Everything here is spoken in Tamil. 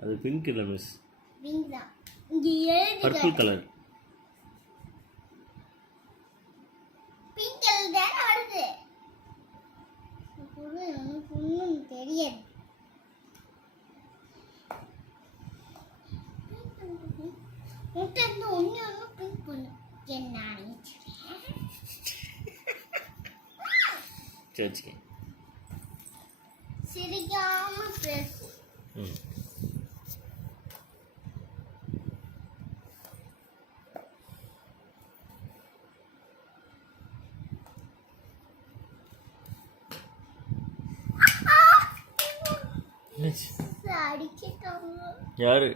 அது பிங்க் இல்ல மிஸ், பிங்க் தான். இங்க எழுதி பர்பிள் கலர். பிங்க் கலர் தான் வருது. ஒன்னும் தெரியாது. முட்டை ஒன்னு பிங்க் பண்ணு என்ன சரி சிரிக்காம பேசு. அடிச்சிட்டாங்க. யாரு?